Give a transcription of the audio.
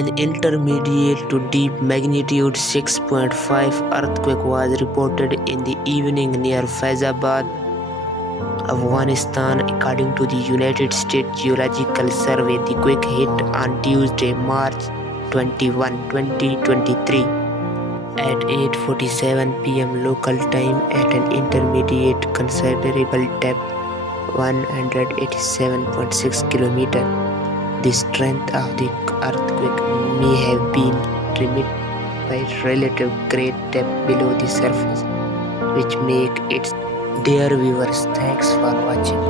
An intermediate to deep magnitude 6.5 earthquake was reported in the evening near Faizabad, Afghanistan. According to the United States Geological Survey, the quake hit on Tuesday, March 21, 2023 at 8:47 p.m. local time at an intermediate considerable depth 187.6 km. The strength of the earthquake may have been limited by relative great depth below the surface, which make it. Dear viewers, thanks for watching.